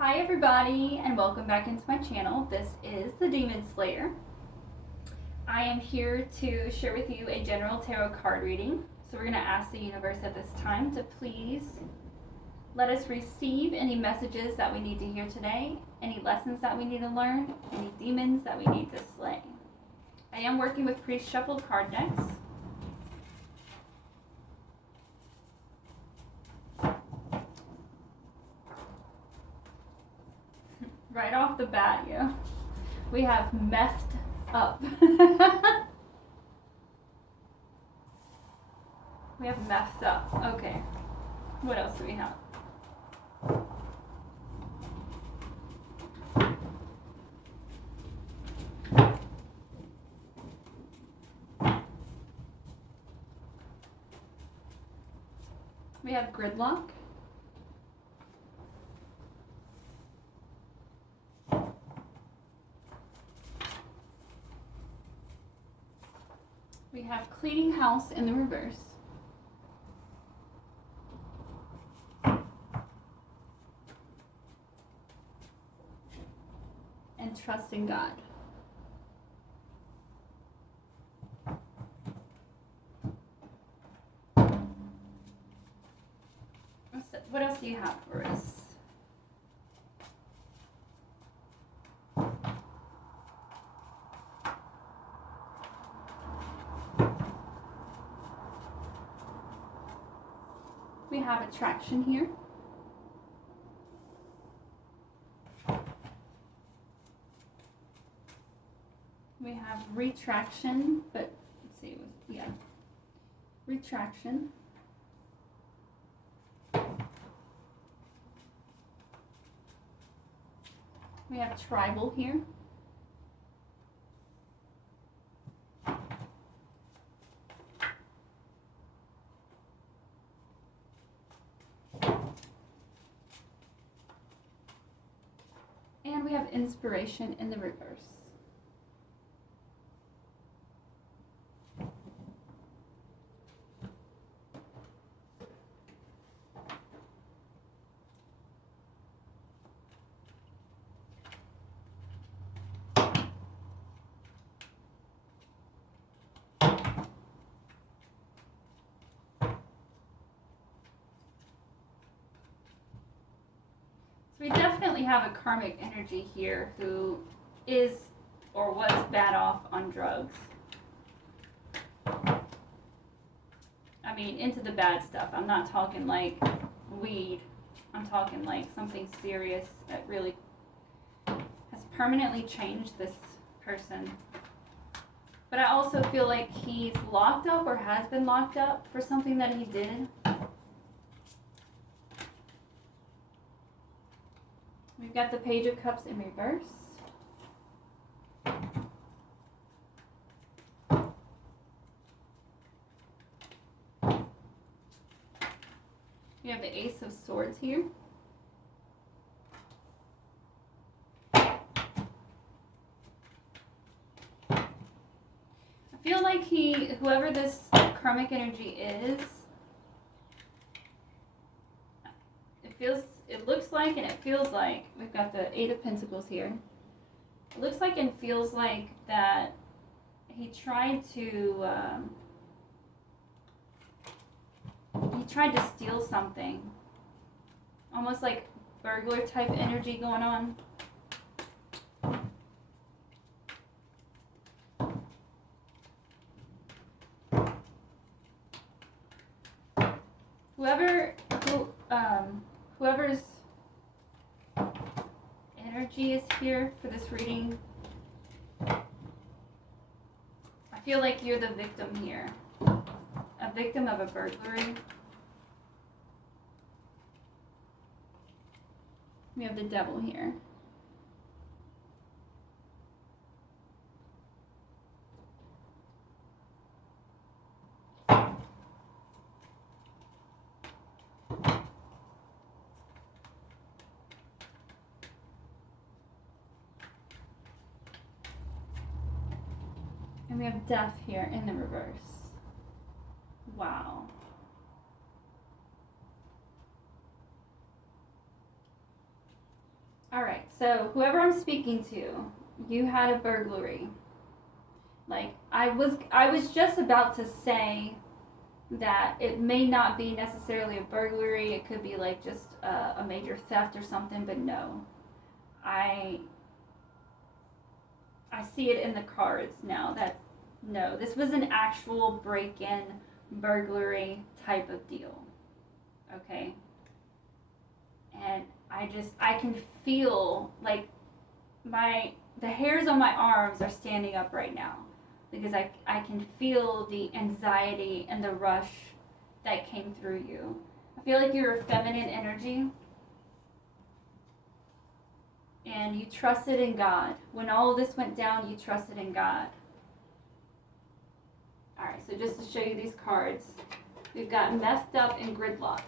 Hi everybody and welcome back into my channel. This is the Demon Slayer. I am here to share with you a general tarot card reading. So we're going to ask the universe at this time to please let us receive any messages that we need to hear today, any lessons that we need to learn, any demons that we need to slay. I am working with pre-shuffled card decks. Right off the bat, yeah. We have messed up. We have messed up. Okay. What else do we have? We have gridlock. We have cleaning house in the reverse. And trust in God. What else do you have for us? We have attraction here. We have retraction, but let's see, yeah, retraction. We have tribal here. And we have inspiration in the reverse. So we definitely have a karmic energy here who is or was bad off on drugs. I mean, into the bad stuff. I'm not talking like weed. I'm talking like something serious that really has permanently changed this person. But I also feel like he's locked up or has been locked up for something that he did. We've got the Page of Cups in reverse. We have the Ace of Swords here. I feel like whoever this karmic energy is, it looks like and it feels like, we've got the Eight of Pentacles here. It looks like and feels like that he tried to steal something. Almost like burglar type energy going on. Whoever's energy is here for this reading, I feel like you're the victim here. A victim of a burglary. We have the Devil here. And we have Death here in the reverse. Wow. All right. So whoever I'm speaking to, you had a burglary. Like I was just about to say that it may not be necessarily a burglary. It could be like just a major theft or something. But no, I I see it in the cards now. That no, this was an actual break-in burglary type of deal. Okay, and I can feel like my the hairs on my arms are standing up right now because I can feel the anxiety and the rush that came through you. I feel like you're a feminine energy and you trusted in God. When all of this went down, you trusted in God. All right, so just to show you these cards, we've got messed up and gridlock,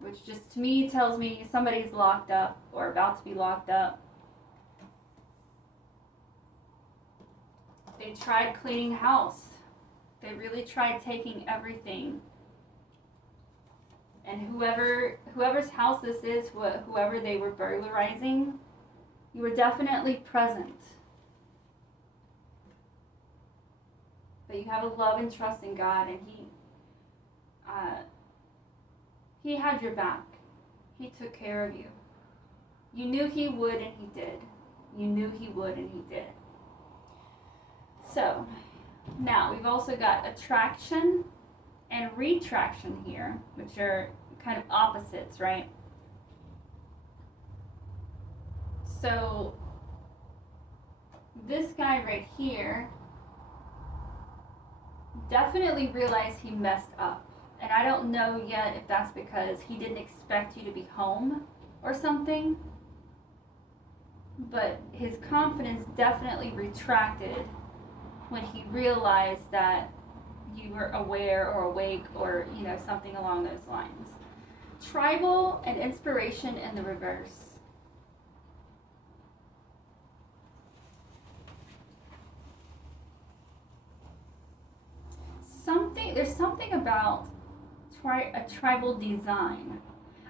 which just to me tells me somebody's locked up or about to be locked up. They tried cleaning house. They really tried taking everything. And whoever's house this is, whoever they were burglarizing, you were definitely present. But you have a love and trust in God, and He had your back. He took care of you. You knew He would, and He did. You knew He would, and He did. So, now we've also got attraction and retraction here, which are kind of opposites, right? So, this guy right here definitely realized he messed up. And I don't know yet if that's because he didn't expect you to be home or something. But his confidence definitely retracted when he realized that you were aware or awake or, something along those lines. Tribal and inspiration in the reverse. There's something about a tribal design.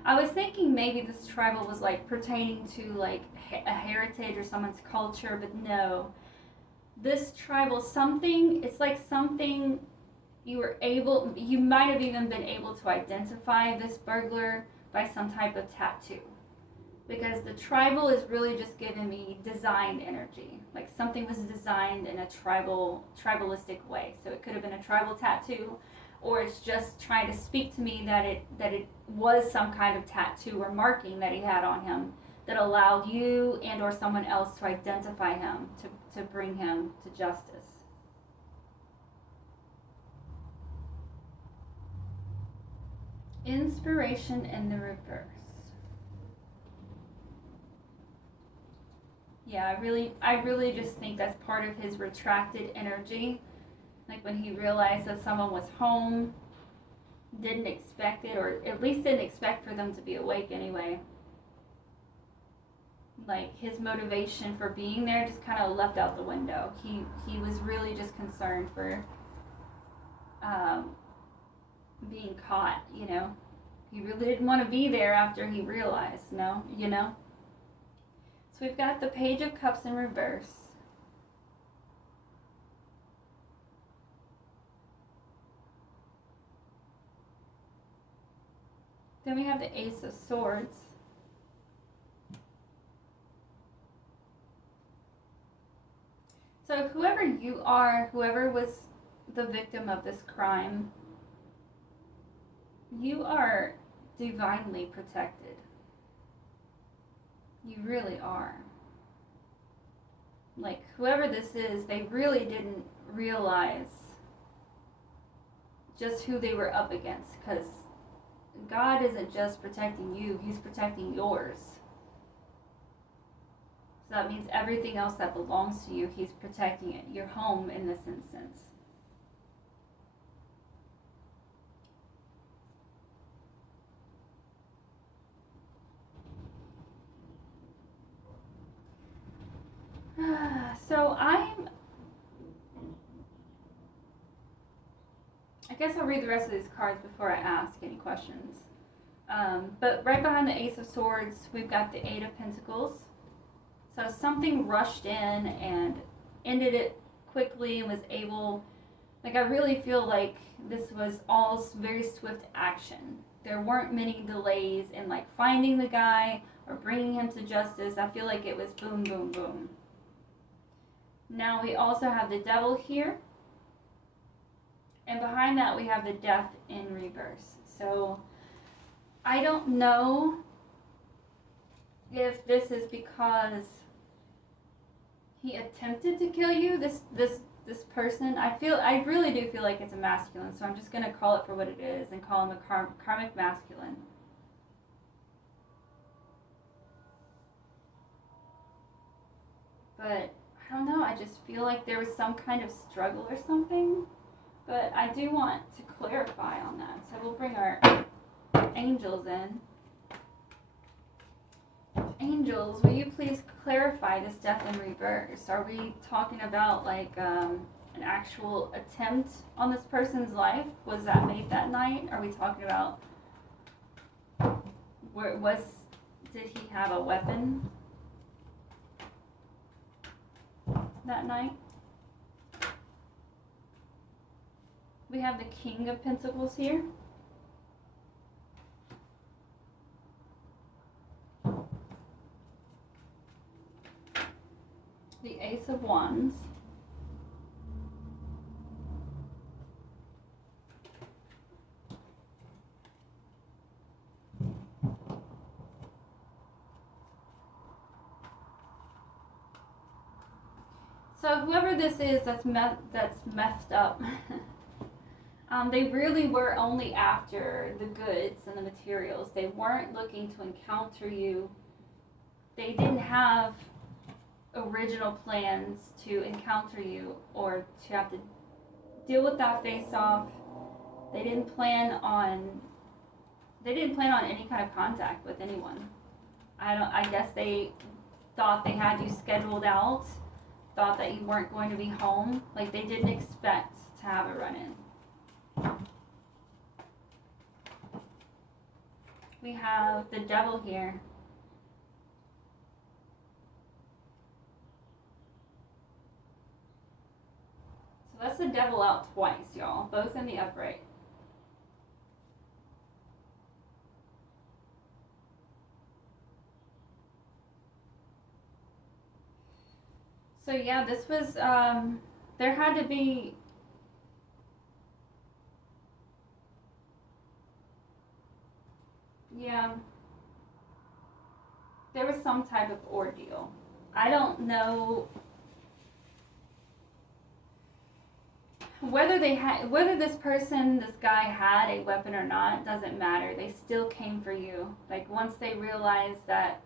I was thinking maybe this tribal was like pertaining to like a heritage or someone's culture, but no. This tribal something, it's like something you might have even been able to identify this burglar by some type of tattoo. Because the tribal is really just giving me designed energy. Like something was designed in a tribalistic way. So it could have been a tribal tattoo, or it's just trying to speak to me that it was some kind of tattoo or marking that he had on him that allowed you and or someone else to identify him, to bring him to justice. Inspiration in the reverse. Yeah, I really just think that's part of his retracted energy. Like when he realized that someone was home, didn't expect it, or at least didn't expect for them to be awake anyway. Like his motivation for being there just kind of left out the window. He was really just concerned for being caught. He really didn't want to be there after he realized. No. So we've got the Page of Cups in reverse. Then we have the Ace of Swords. So whoever you are, whoever was the victim of this crime, you are divinely protected. You really are. Like, whoever this is, they really didn't realize just who they were up against, because God isn't just protecting you, He's protecting yours. So that means everything else that belongs to you, He's protecting it. Your home in this instance. So I guess I'll read the rest of these cards before I ask any questions. But right behind the Ace of Swords, we've got the Eight of Pentacles. So something rushed in and ended it quickly and was able, like, I really feel like this was all very swift action. There weren't many delays in like finding the guy or bringing him to justice. I feel like it was boom, boom, boom. Now we also have the Devil here. And behind that we have the Death in reverse. So I don't know if this is because he attempted to kill you, this person. I really do feel like it's a masculine, so I'm just gonna call it for what it is and call him a karmic masculine. But I don't know, I just feel like there was some kind of struggle or something. But I do want to clarify on that. So we'll bring our angels in. Angels, will you please clarify this death in reverse? Are we talking about like an actual attempt on this person's life? Was that made that night? Are we talking about did he have a weapon that night? We have the King of Pentacles here. The Ace of Wands. So whoever this is that's messed up, they really were only after the goods and the materials. They weren't looking to encounter you. They didn't have original plans to encounter you or to have to deal with that face off. They didn't plan on any kind of contact with anyone. I guess they thought they had you scheduled out, thought that you weren't going to be home. Like they didn't expect to have a run-in. We have the Devil here. So that's the Devil out twice, y'all, both in the upright. So yeah, this was, there had to be, yeah, there was some type of ordeal. I don't know whether this guy had a weapon or not. Doesn't matter. They still came for you. Like once they realized that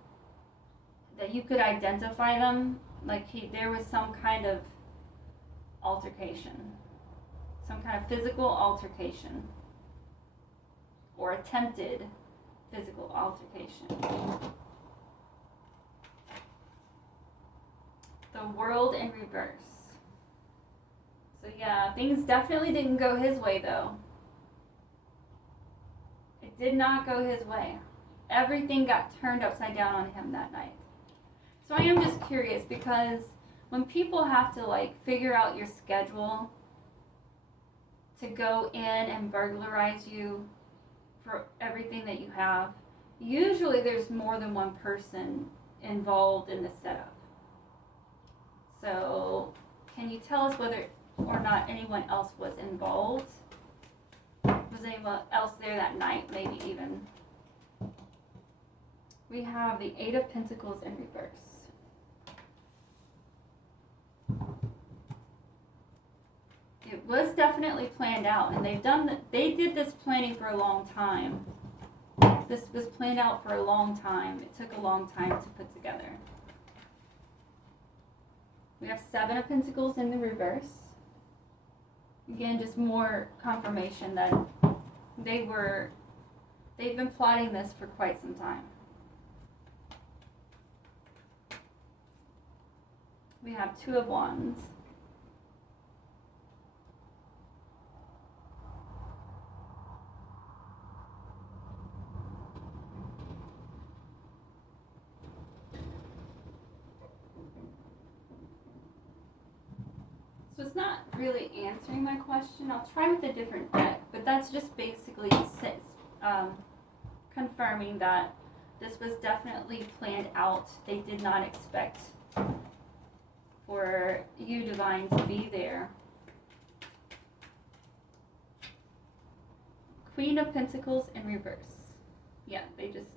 you could identify them, like there was some kind of altercation, some kind of physical altercation, or attempted physical altercation. The World in reverse. So yeah, things definitely didn't go his way though. It did not go his way. Everything got turned upside down on him that night. So I am just curious because when people have to like figure out your schedule to go in and burglarize you for everything that you have, usually there's more than one person involved in the setup. So can you tell us whether or not anyone else was involved? Was anyone else there that night, maybe even? We have the Eight of Pentacles in reverse. It was definitely planned out, and they did this planning for a long time. This was planned out for a long time. It took a long time to put together. We have Seven of Pentacles in the reverse. Again, just more confirmation that they've been plotting this for quite some time. We have Two of Wands. it's not really answering my question. I'll try with a different deck, but that's just basically confirming that this was definitely planned out. They did not expect for you, Divine, to be there. Queen of Pentacles in reverse. Yeah, they didn't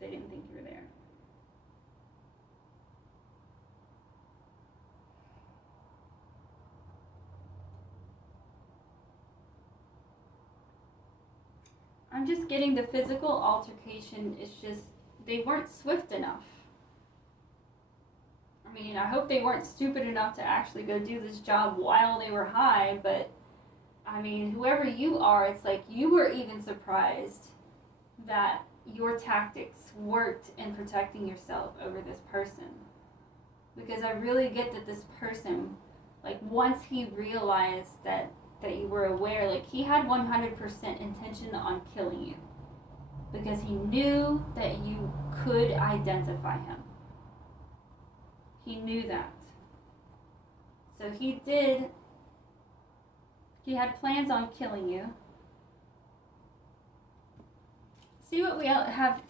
think you were there. I'm just getting the physical altercation. It's just, they weren't swift enough. I mean, I hope they weren't stupid enough to actually go do this job while they were high, but I mean, whoever you are, it's like you were even surprised that your tactics worked in protecting yourself over this person. Because I really get that this person, like, once he realized that you were aware, like, he had 100% intention on killing you. Because he knew that you could identify him. He knew that. So he had plans on killing you. See what we have,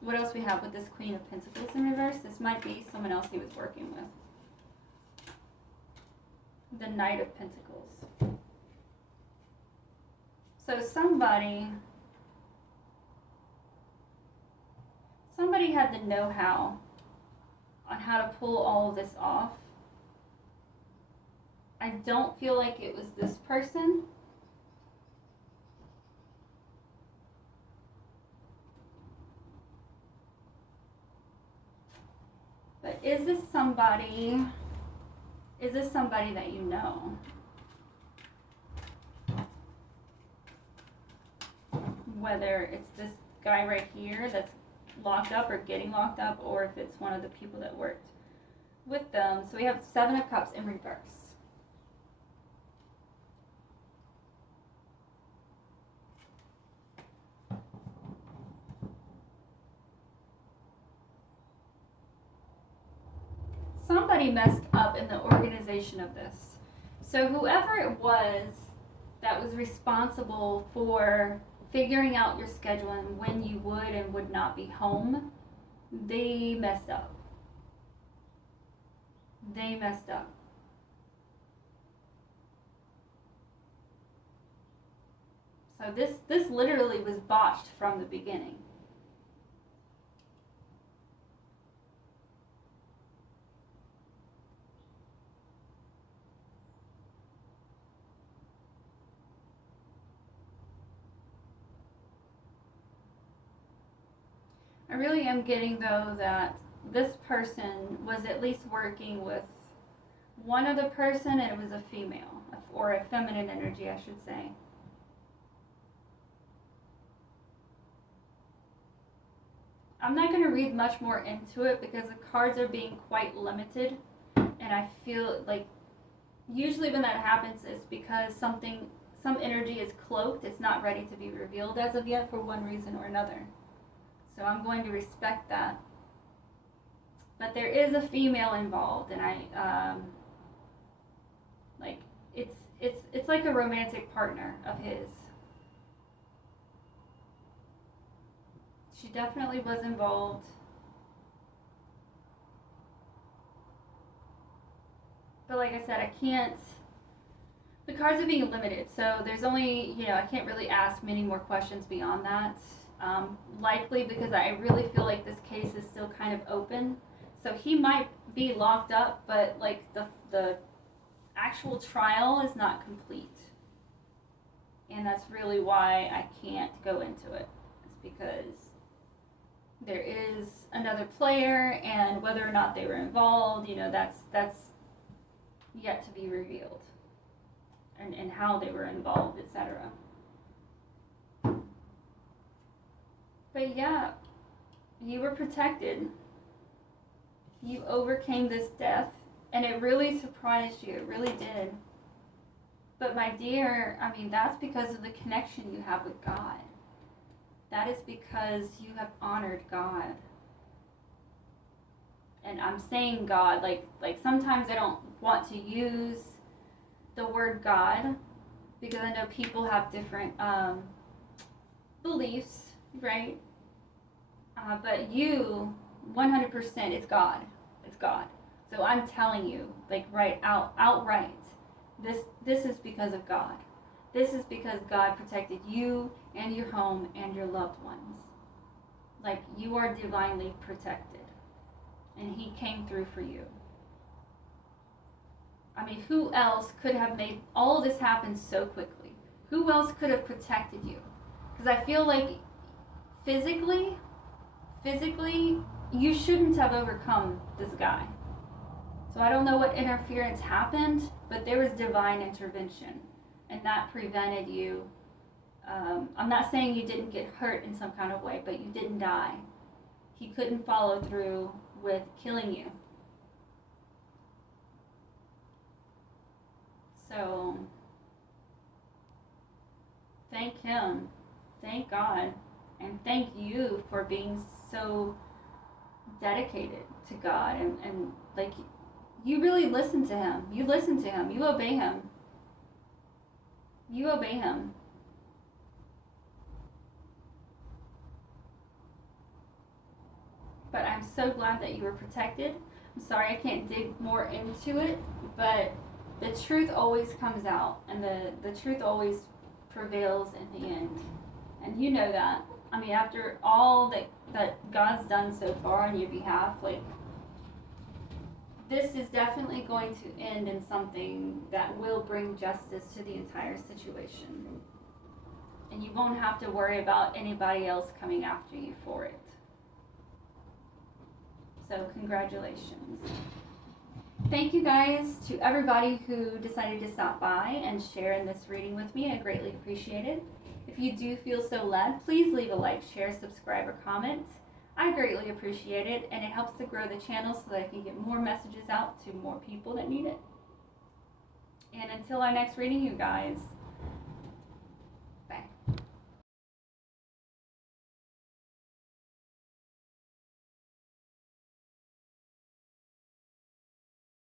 what else we have with this Queen of Pentacles in reverse. This might be someone else he was working with. The Knight of Pentacles. So somebody had the know-how on how to pull all of this off. I don't feel like it was this person. But is this somebody that you know? Whether it's this guy right here that's locked up or getting locked up, or if it's one of the people that worked with them. So we have 7 of Cups in reverse. Somebody messed up in the organization of this. So whoever it was that was responsible for figuring out your schedule and when you would and would not be home, they messed up. They messed up. So this literally was botched from the beginning. I really am getting, though, that this person was at least working with one other person, and it was a female, or a feminine energy, I should say. I'm not going to read much more into it because the cards are being quite limited, and I feel like usually when that happens it's because some energy is cloaked. It's not ready to be revealed as of yet for one reason or another. So I'm going to respect that. But there is a female involved, and like it's like a romantic partner of his. She definitely was involved. But like I said, I can't. The cards are being limited, so there's only, I can't really ask many more questions beyond that. Likely because I really feel like this case is still kind of open. So he might be locked up, but like the actual trial is not complete. And that's really why I can't go into it. It's because there is another player, and whether or not they were involved, that's yet to be revealed. And how they were involved, etc. But yeah, you were protected. You overcame this death, and it really surprised you. It really did. But my dear, that's because of the connection you have with God. That is because you have honored God. and I'm saying God, like sometimes I don't want to use the word God because I know people have different beliefs, right? But you, 100%, it's God. It's God. So I'm telling you, like outright, this is because of God. This is because God protected you and your home and your loved ones. Like, you are divinely protected. And He came through for you. I mean, who else could have made all of this happen so quickly? Who else could have protected you? Because I feel like physically, you shouldn't have overcome this guy. So I don't know what interference happened, but there was divine intervention, and that prevented you. I'm not saying you didn't get hurt in some kind of way, but you didn't die. He couldn't follow through with killing you. So thank Him, thank God, and thank you for being so dedicated to God, and like, you really listen to Him. You listen to Him. You obey Him. You obey Him. But I'm so glad that you were protected. I'm sorry I can't dig more into it, but the truth always comes out, and the truth always prevails in the end. And you know that. I mean, after all that God's done so far on your behalf, like, this is definitely going to end in something that will bring justice to the entire situation. And you won't have to worry about anybody else coming after you for it. So congratulations. Thank you guys to everybody who decided to stop by and share in this reading with me. I greatly appreciate it. If you do feel so led, please leave a like, share, subscribe, or comment. I greatly appreciate it, and it helps to grow the channel so that I can get more messages out to more people that need it. And until our next reading, you guys,